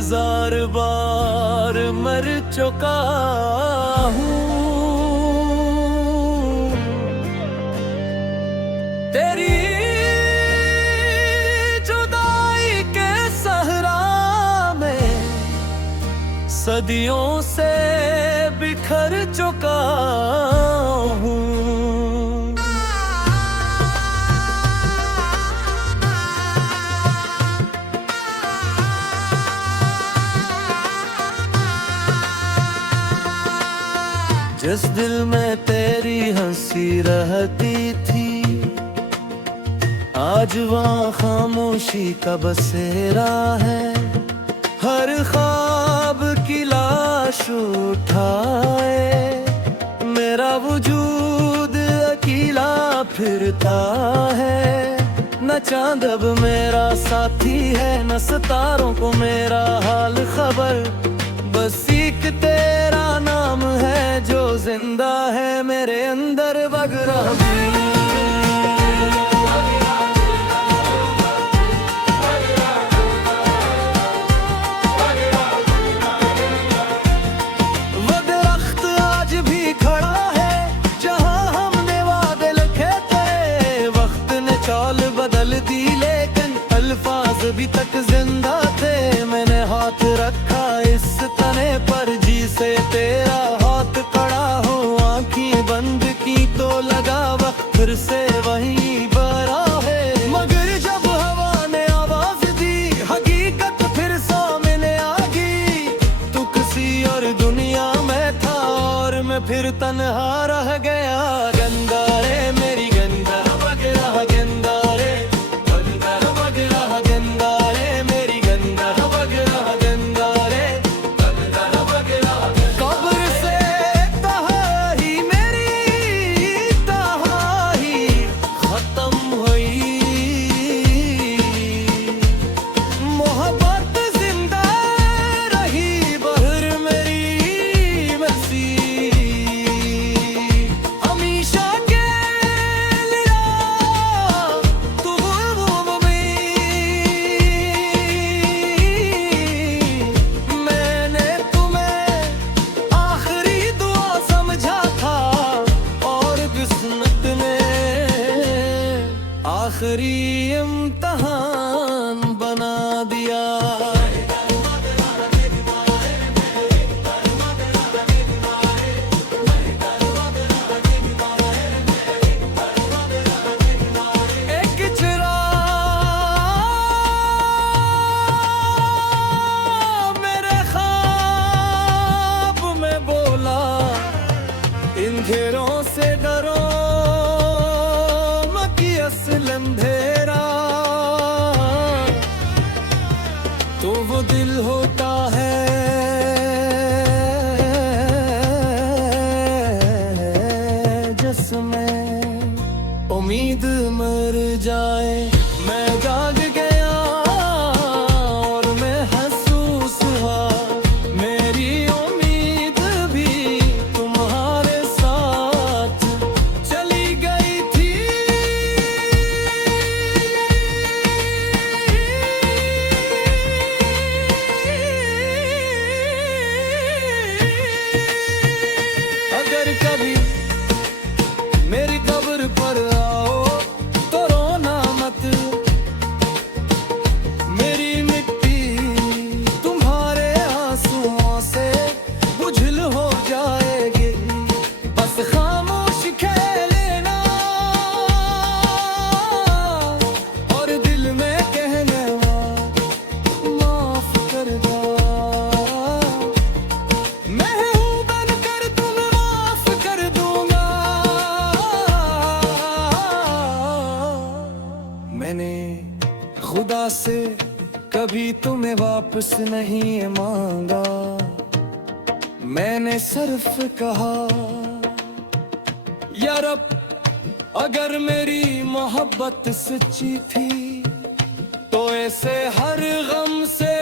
1000 बार मर चुका हूँ। तेरी जुदाई के सहरा में सदियों से बिखर चुका हूँ। जिस दिल में तेरी हंसी रहती थी, आज वहाँ खामोशी का बसेरा है। हर ख्वाब की लाश उठाए मेरा वजूद अकेला फिरता है। न चांद अब मेरा साथी है, न सितारों को मेरा हाल खबर। बस एक तेरा नाम है जो जिंदा है मेरे अंदर बगरा भी। अभी तक जिंदा थे, मैंने हाथ रखा इस तने पर। जी से तेरा हाथ खड़ा हो, आँखें बंद की तो लगा वक्त फिर से वही बरा है। मगर जब हवा ने आवाज दी, हकीकत फिर सामने आ गई। तू किसी और दुनिया में था और मैं फिर तन्हा रह गया। गंदा रे मेरी गंदा बगरा गंदा रे, आखिरी इम्तिहान बना दिया। एक चिराग मेरे ख्वाब में बोला, इन घेरों से डरो असल अंधेरा। तो वो दिल होता है जिसमें उम्मीद मर जाए। मैं जाग गया और मैं महसूस हुआ, मेरी उम्मीद भी तुम्हारे साथ चली गई थी। अगर कभी मेरी कब्र पर आओ तो रोना मत, मेरी मिट्टी तुम्हारे आंसुओं से बुझल हो जाएगी। बस खामोश खेलना और दिल में कहना माफ कर दो। मैंने खुदा से कभी तुम्हें वापस नहीं मांगा, मैंने सिर्फ कहा या रब, अगर मेरी मोहब्बत सच्ची थी तो ऐसे हर गम से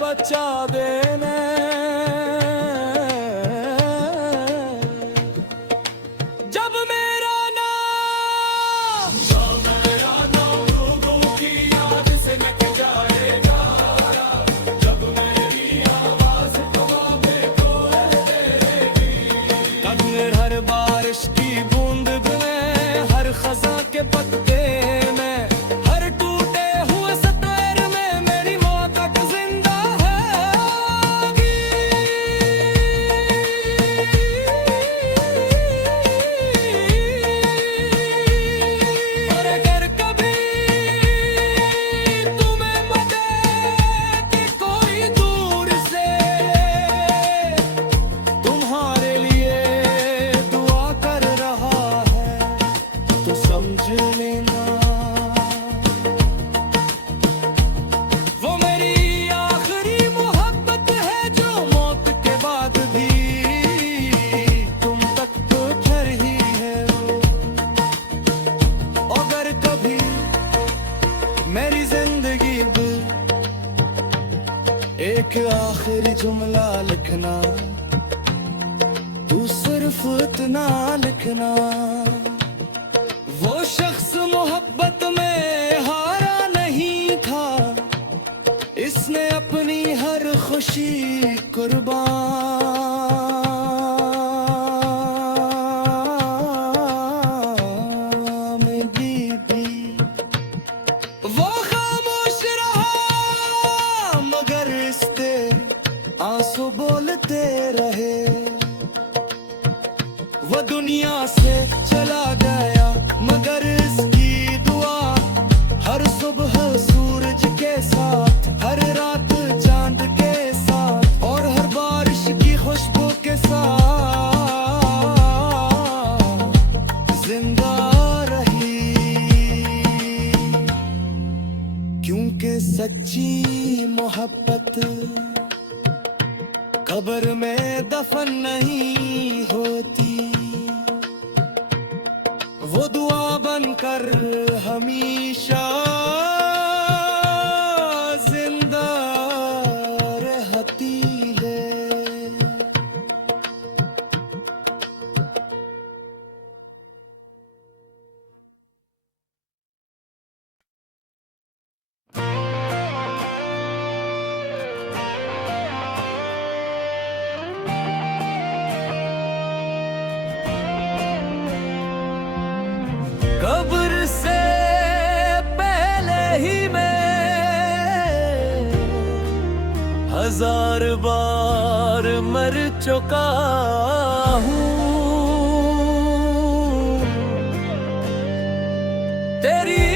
बचा देने। जब मेरा सिर्फ इतना लिखना, वो शख्स मोहब्बत में हारा नहीं था, इसने अपनी हर खुशी कुर्बान में दी। वो खामोश रहा मगर इसके आंसू बोलते रहे। वो दुनिया से चला गया मगर इसकी दुआ हर सुबह सूरज के साथ, हर रात चांद के साथ और हर बारिश की खुशबू के साथ जिंदा रही। क्योंकि सच्ची मोहब्बत कब्र में दफन नहीं होती, वो दुआ बनकर हमेशा जिंदा रहती है। कब्र से पहले ही मैं 1000 बार मर चुका हूँ। तेरी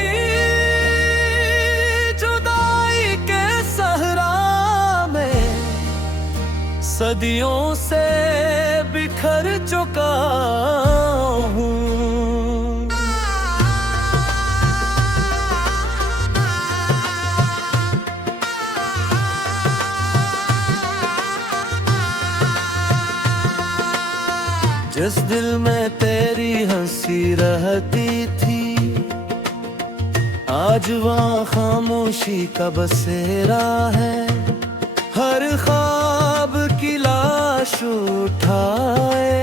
जुदाई के सहरा में सदियों से बिखर चुका हूँ। जिस दिल में तेरी हंसी रहती थी, आज वहाँ खामोशी का बसेरा है। हर ख्वाब की लाश उठाए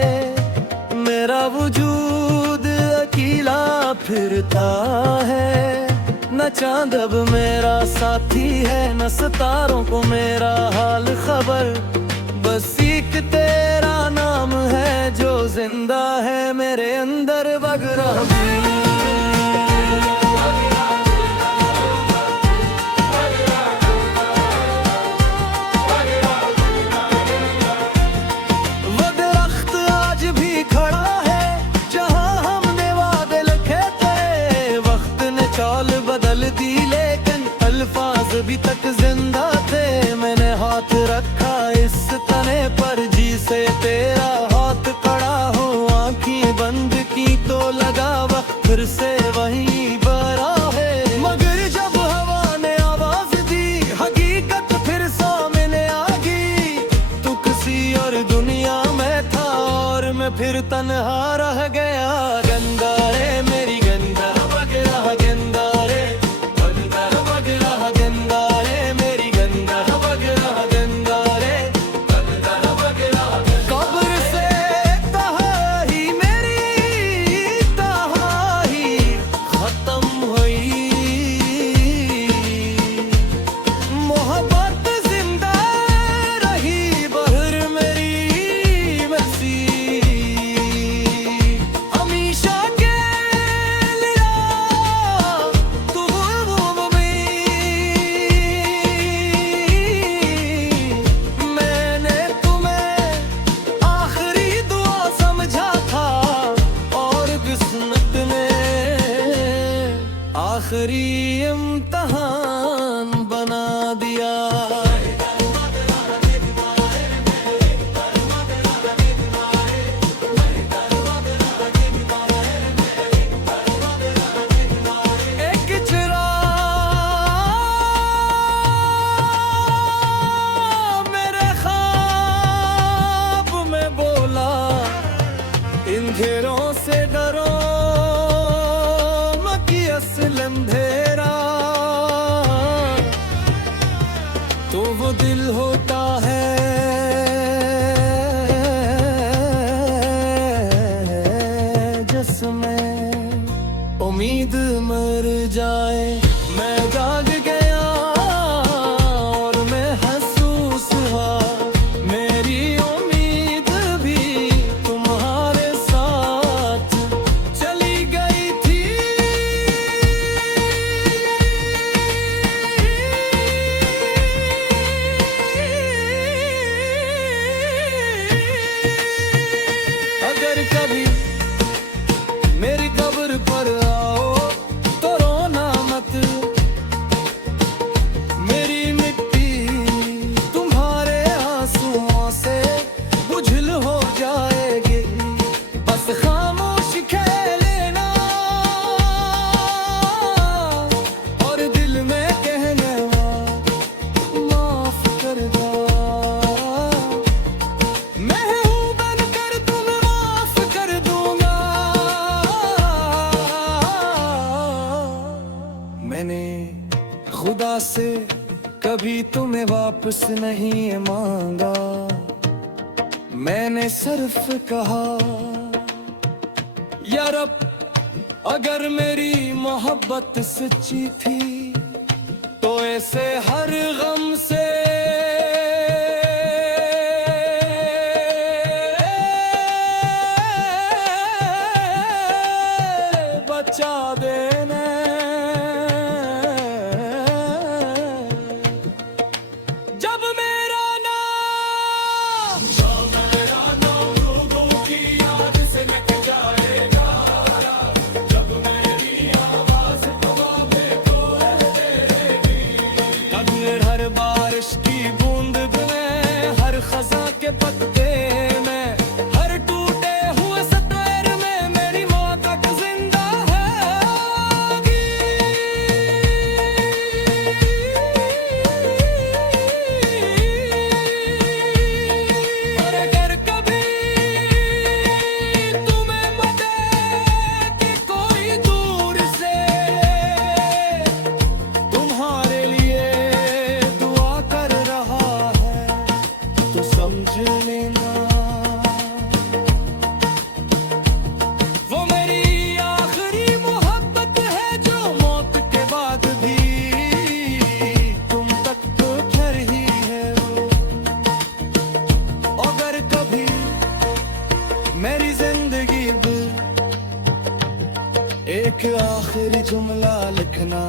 मेरा वजूद अकेला फिरता है। न चांद अब मेरा साथी है, न सितारों को मेरा हाल खबर, बस एक तेरा नाम है जो जिंदा है मेरे अंदर बगरा भी। वो दरख्त आज भी खड़ा है जहां हमने वादे लिखे थे। वक्त ने चाल बदल दी लेकिन अल्फाज अभी तक जिंदा थे। मैंने हाथ रखा इस तने पर जी से तेरा हाथ कड़ा हो, आंखें बंद की तो लगा वक्त फिर से वही बरा है। मगर जब हवा ने आवाज दी हकीकत फिर सामने आ गई। तू किसी और दुनिया में था और मैं फिर तन्हा रह गया। गंदा रे मेरी गंदा बगरा गंदा रे बगरा गंदा रे मेरी गंदा बगरा गंदा रे बगरा। कब्र से तहाही मेरी तहाही खत्म हुई। मोहब्बत जिंदा रही बहर मेरी मसी। हमेशा के लिया तू मैंने तुम्हें आखिरी दुआ समझा था और किस्मत ने आखिरी इम्तिहान बना दिया। एक चिराग मेरे ख्वाब में बोला, इन घेरों से डरो मकी असल अंधेरा। तो वो दिल होता है तुझसे नहीं मांगा, मैंने सिर्फ कहा या रब, अगर मेरी मोहब्बत सच्ची थी तो ऐसे हर गम से बचा देना। जब मेरा नाम लोगों की याद से मिट जाएगा, जब मेरी आवाज हवा में रहेगी, तब हर बारिश की बूंद में, हर खजा के पत्ते में, हर टूटे हुए सतार में मेरी माँ तक जिंदा है। और अगर कभी तुम्हें पता कि कोई दूर से तुम्हारे लिए दुआ कर रहा है, तो समझ लेना वो मेरी आखिरी मोहब्बत है, जो मौत के बाद भी तुम तक तो घर ही है वो। अगर कभी मेरी जिंदगी में एक आखिरी जुमला लिखना,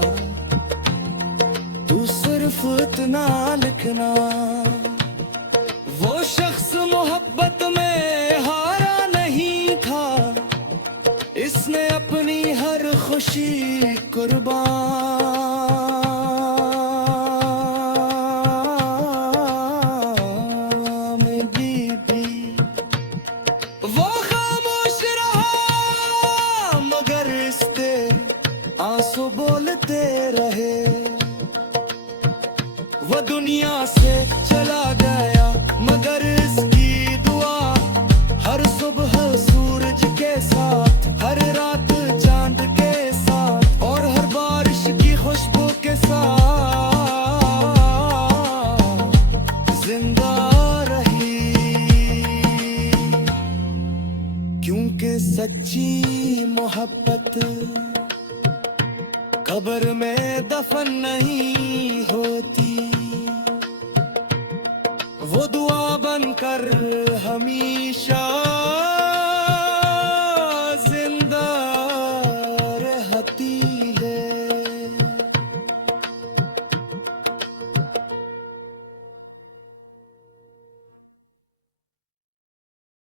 तू सिर्फ इतना लिखना, वो शख्स मोहब्बत में हारा नहीं था, इसने अपनी हर खुशी कुर्बान में दी। वो खामोश रहा मगर इसके आंसू बोलते रहे, वो दुनिया से चला गया मगर इसकी दुआ हर सुबह सूरज के साथ, हर रात चांद के साथ, और हर बारिश की खुशबू के साथ जिंदा रही, क्योंकि सच्ची मोहब्बत कब्र में दफन नहीं होती, वो दुआ बनकर हमेशा जिंदा रहती।